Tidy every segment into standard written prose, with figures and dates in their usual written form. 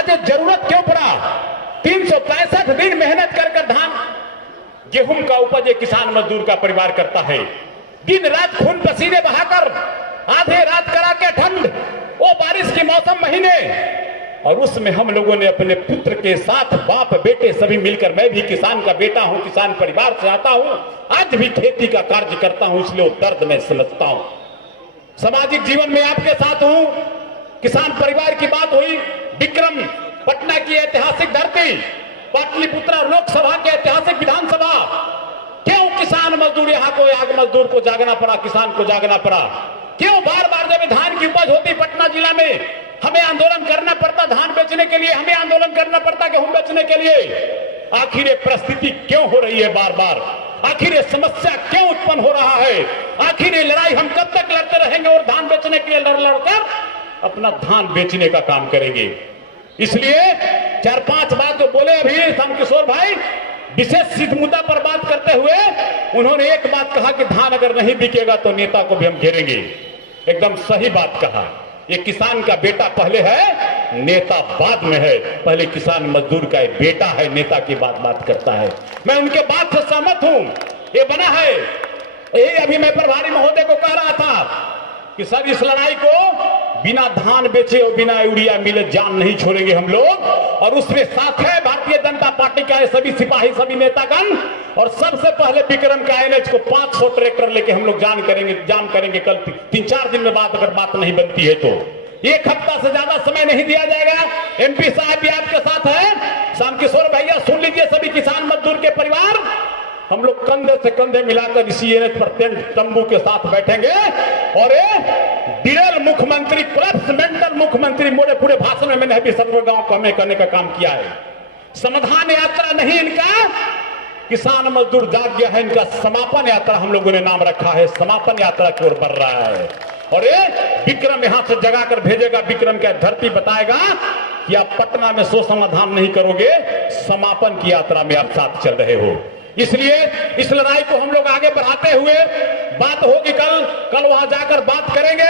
आज जरूरत क्यों पड़ा? 365 दिन मेहनत कर धान गेहूं का उपज एक किसान मजदूर का परिवार करता है। दिन रात खून पसीने बहाकर, आधे रात करा के ठंड, वो बारिश के मौसम महीने, और उसमें हम लोगों ने अपने पुत्र के साथ बाप बेटे सभी मिलकर, मैं भी किसान का बेटा हूं, किसान परिवार से आता हूं, आज भी खेती का कार्य करता हूं, इसलिए वो दर्द मैं समझता हूं। सामाजिक जीवन में आपके साथ हूं। किसान परिवार की बात हुई, विक्रम पटना की ऐतिहासिक धरती, पाटलिपुत्र लोकसभा के ऐतिहासिक विधानसभा, क्यों किसान मजदूर यहाँ को आग मजदूर को जागना पड़ा, किसान को जागना पड़ा? क्यों बार बार जब धान की उपज होती पटना जिला में हमें आंदोलन करना पड़ता धान बेचने के लिए, हमें आंदोलन करना पड़ता गेहूं बेचने के लिए? आखिर ये परिस्थिति क्यों हो रही है बार बार? आखिर ये समस्या क्यों उत्पन्न हो रहा है? आखिर ये लड़ाई हम कब तक लड़ते रहेंगे और धान बेचने के लिए लड़कर अपना धान बेचने का काम करेंगे? इसलिए 4-5 बात जो बोले अभी शाम किशोर भाई, विशेष सिद्ध मुद्दा पर बात करते हुए उन्होंने एक बात कहा कि धान अगर नहीं बिकेगा तो नेता को भी हम घेरेंगे। एकदम सही बात कहा। ये किसान का बेटा पहले है, नेता बाद में है। पहले किसान मजदूर का बेटा है, नेता की बात करता है। मैं उनके बात से सहमत हूं। ये बना है, यही अभी मैं प्रभारी महोदय को कह रहा था कि सर इस लड़ाई को बिना धान बेचे और बिना यूरिया मिले जान नहीं छोड़ेंगे हम लोग। और उसमें साथ है भारतीय जनता पार्टी का सभी सिपाही, सभी नेतागण, और सबसे पहले विक्रम का एनएच को 500 ट्रैक्टर लेके हम लोग जाम करेंगे कल 3-4 दिन में बात अगर नहीं बनती है तो। 1 हफ्ता से ज्यादा समय नहीं दिया जाएगा। एमपी साहब भी आपके साथ है, शाम किशोर भैया सुन लीजिए, सभी किसान मजदूर के परिवार, हम लोग कंधे से कंधे मिलाकर इसी एनएच पर तंबू के साथ बैठेंगे और डिरेल मुख्यमंत्री, कोलैप्स मेंटल मुख्यमंत्री, मोरे पूरे भाषण में मैंने अभी सर्वगांव को हमें करने का काम किया है। समाधान यात्रा नहीं इनका, किसान मजदूर जाग गया है, इनका समापन यात्रा हम लोगों ने नाम रखा है। समापन यात्रा की ओर बढ़ रहा है और ये विक्रम यहां से जगाकर भेजेगा। विक्रम क्या धरती बताएगा कि आप पटना में सो समाधान नहीं करोगे, समापन की यात्रा में आप साथ चल रहे हो। इसलिए इस लड़ाई को हम लोग आगे बढ़ाते हुए बात होगी, कल वहां जाकर बात करेंगे।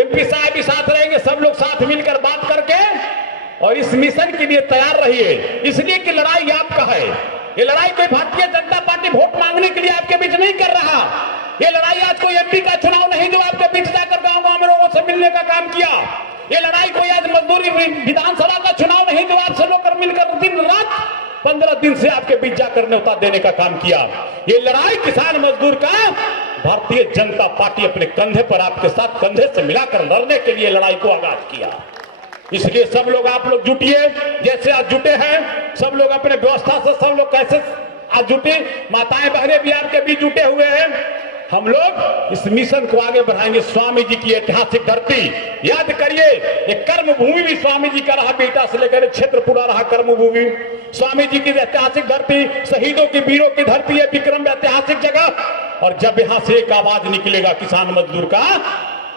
एमपी साहब भी साथ रहेंगे, सब लोग साथ मिलकर बात करके और इस मिशन के लिए तैयार रहिए। इसलिए कि लड़ाई आपका है। ये लड़ाई कोई भारतीय जनता पार्टी वोट मांगने के लिए आपके बीच नहीं कर रहा। ये लड़ाई आज कोई एमपी का चुनाव नहीं जो आपके बीच जाकर गांव में लोगों से मिलने का काम किया। ये लड़ाई कोई आज मजदूरी विधानसभा का चुनाव नहीं जो आपसे लोग मिलकर दिन रात 15 दिन से आपके बीच जाकर न्योता देने का काम किया। ये लड़ाई किसान मजदूर का भारतीय जनता पार्टी अपने कंधे पर आपके साथ कंधे से मिलाकर लड़ने के लिए लड़ाई को आगाज किया। इसलिए सब लोग आप लोग जुटिए, जैसे आज जुटे हैं सब लोग अपने व्यवस्था से, सब लोग कैसे आज जुटे, माताएं बहनें भी आपके बीच जुटे हुए हैं। हम लोग इस मिशन को आगे बढ़ाएंगे। स्वामी जी की ऐतिहासिक धरती याद करिए, ये कर्म भूमि भी स्वामी जी का रहा, बेटा से लेकर क्षेत्र पूरा रहा कर्म भूमि। स्वामी जी की ऐतिहासिक धरती, शहीदों की वीरों की धरती है विक्रम, ऐतिहासिक जगह। और जब यहां से एक आवाज निकलेगा किसान मजदूर का,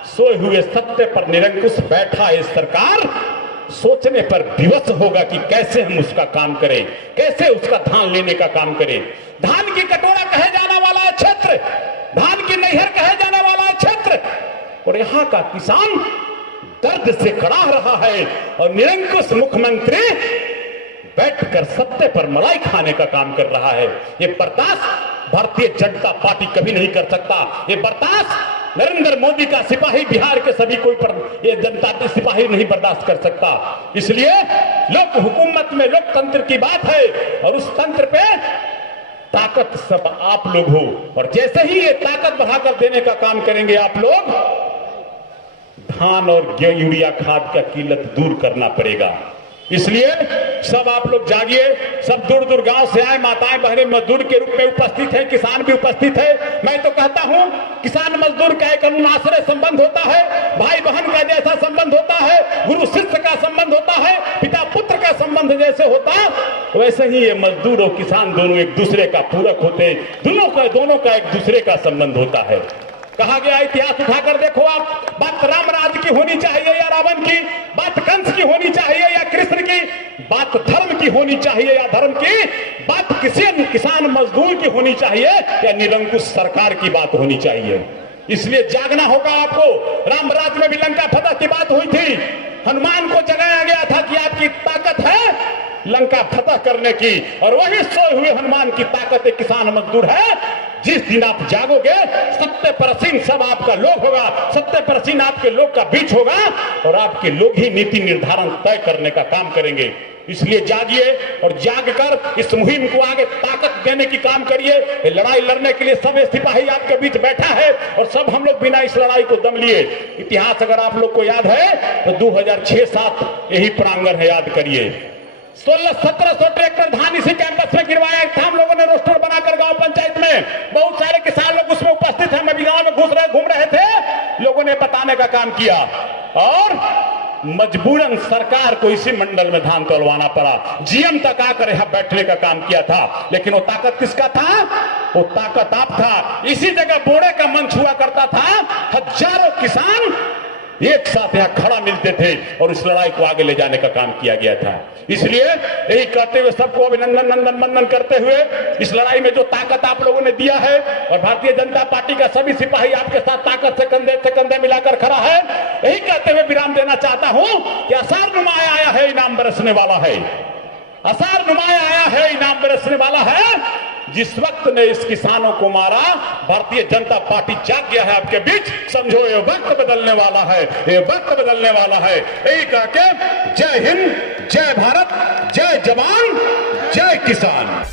सोए हुए सत्य पर निरंकुश बैठा है सरकार, सोचने पर विवश होगा कि कैसे हम उसका काम करें, कैसे उसका धान लेने का काम करें। धान की कटोरा कहे जाने वाला क्षेत्र, धान की नैहर कहे जाने वाला क्षेत्र, और यहाँ का किसान दर्द से खड़ा रहा है और निरंकुश मुख्यमंत्री बैठकर सत्ते पर मलाई खाने का काम कर रहा है। ये बर्दाश्त भारतीय जनता पार्टी कभी नहीं कर सकता। ये बर्दाश्त नरेंद्र मोदी का सिपाही, बिहार के सभी कोई ये जनता के सिपाही नहीं बर्दाश्त कर सकता। इसलिए लोक हुकूमत में लोकतंत्र की बात है और उस तंत्र पे ताकत सब आप लोग हो। और जैसे ही ये ताकत बढ़ाकर देने का काम करेंगे आप लोग, धान और यूरिया खाद का किल्लत दूर करना पड़ेगा। इसलिए सब आप लोग जागिए, सब दूर दूर गांव से आए, माताएं बहनें मजदूर के रूप में उपस्थित है, किसान भी उपस्थित है। मैं तो कहता हूं किसान मजदूर का एक अनुनाश्रय संबंध होता है, भाई बहन का जैसा संबंध होता है, गुरु शिष्य का संबंध होता है, पिता पुत्र का संबंध जैसे होता, वैसे ही ये मजदूर और किसान दोनों एक दूसरे का पूरक होते, दोनों का एक दूसरे का संबंध होता है। कहा गया इतिहास उठाकर देखो आप, बात राम राज्य की होनी चाहिए या रावण की, बात कंस की होनी चाहिए या कृष्ण की, बात धर्म की होनी चाहिए या धर्म की, बात किसी किसान मजदूर की होनी चाहिए या निरंकुश सरकार की बात होनी चाहिए। इसलिए जागना होगा आपको। राम राज्य में भी लंका फतह की बात हुई थी, हनुमान को जगाया गया था कि आपकी ताकत है लंका फतह करने की, और वही सोए हुए हनुमान की ताकत एक किसान मजदूर है। जिस दिन आप जागोगे 70% सब आपका लोग होगा, 70% आपके लोग का बीच होगा, और आपके लोग ही नीति निर्धारण तय करने का काम करेंगे। इसलिए जागिए और जागकर इस मुहिम को आगे ताकत देने की काम करिए। लड़ाई लड़ने के लिए सब सिपाही आपके बीच बैठा है, और सब हम लोग बिना इस लड़ाई को दम लिए। इतिहास अगर आप लोग को याद है तो 2006-07 यही प्रांगण है, याद करिए। 1600-1700 ट्रैक्टर धान इसी कैंपस में गिरवाया था हम लोगों ने, रोस्टर बनाकर गांव पंचायत में। बहुत सारे किसान लोग उसमें उपस्थित हैं, मैं भी गांव में घूम रहे थे। लोगों ने बताने का काम किया, और मजबूरन सरकार को इसी मंडल में धान तोलवाना पड़ा। जीएम तक आकर यहां बैठने का काम किया था, लेकिन वो ताकत किसका था? वो ताकत आप था। इसी जगह बोड़े का मंच हुआ करता था, हजारों किसान एक साथ यहां खड़ा मिलते थे, और इस लड़ाई को आगे ले जाने का काम किया गया था। इसलिए यही कहते हुए सबको अभिनंदन नंदन वंदन करते हुए, इस लड़ाई में जो ताकत आप लोगों ने दिया है, और भारतीय जनता पार्टी का सभी सिपाही आपके साथ ताकत से कंधे मिलाकर खड़ा है, यही कहते हुए विराम देना चाहता हूं कि आसार नुमाया आया है, इनाम बरसने वाला है। आसार नुमाया आया है, इनाम बरसने वाला है। जिस वक्त ने इस किसानों को मारा, भारतीय जनता पार्टी जाग गया है आपके बीच। समझो ये वक्त बदलने वाला है, ये वक्त बदलने वाला है। यही कह के जय हिंद, जय भारत, जय जवान, जय किसान।